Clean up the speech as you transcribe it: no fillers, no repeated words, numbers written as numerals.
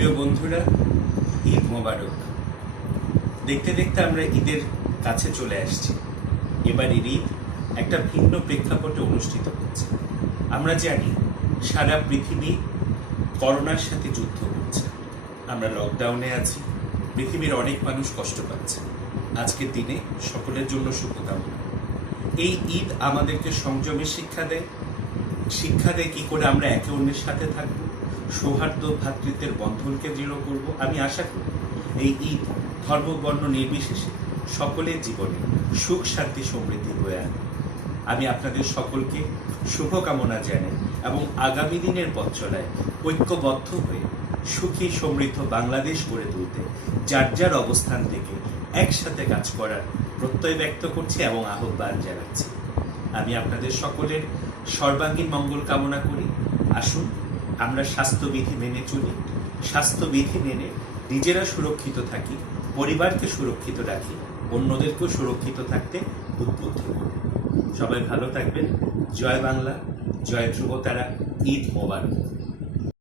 প্রিয় বন্ধুরা, ঈদ মোবারক। দেখতে দেখতে আমরা ঈদের কাছে চলে আসছি। এবারের ঈদ একটা ভিন্ন প্রেক্ষাপটে অনুষ্ঠিত হচ্ছে। আমরা জানি সারা পৃথিবী করোনার সাথে যুদ্ধ করছে। আমরা লকডাউনে আছি, পৃথিবীর অনেক মানুষ কষ্ট পাচ্ছে। আজকের দিনে সকলের জন্য শুভকামনা। এই ঈদ আমাদেরকে সংযমের শিক্ষা দেয় কি করে আমরা একে অন্যের সাথে থাকবো, সৌহার্দ্য ভ্রাতৃত্বের বন্ধনকে দৃঢ় করব। আমি আশা করি এই ঈদ ধর্ম বর্ণ নির্বিশেষে সকলের জীবনে সুখ শান্তি সমৃদ্ধি বয়ে আনে। আমি আপনাদের সকলকে শুভকামনা জানাই এবং আগামী দিনের পথ চলায় ঐক্যবদ্ধ হয়ে সুখী সমৃদ্ধ বাংলাদেশ গড়ে তুলতে যার যার অবস্থান থেকে একসাথে কাজ করার প্রত্যয় ব্যক্ত করছি এবং আহ্বান জানাচ্ছি। আমি আপনাদের সকলের সর্বাঙ্গীন মঙ্গল কামনা করি। আসুন আমরা স্বাস্থ্যবিধি মেনে চলি, স্বাস্থ্যবিধি মেনে নিজেরা সুরক্ষিত থাকি, পরিবারকে সুরক্ষিত রাখি, অন্যদেরকেও সুরক্ষিত থাকতে উদ্বুদ্ধ করি। সবাই ভালো থাকবেন। জয় বাংলা, জয় ধ্রুবতারা। ঈদ মোবারক।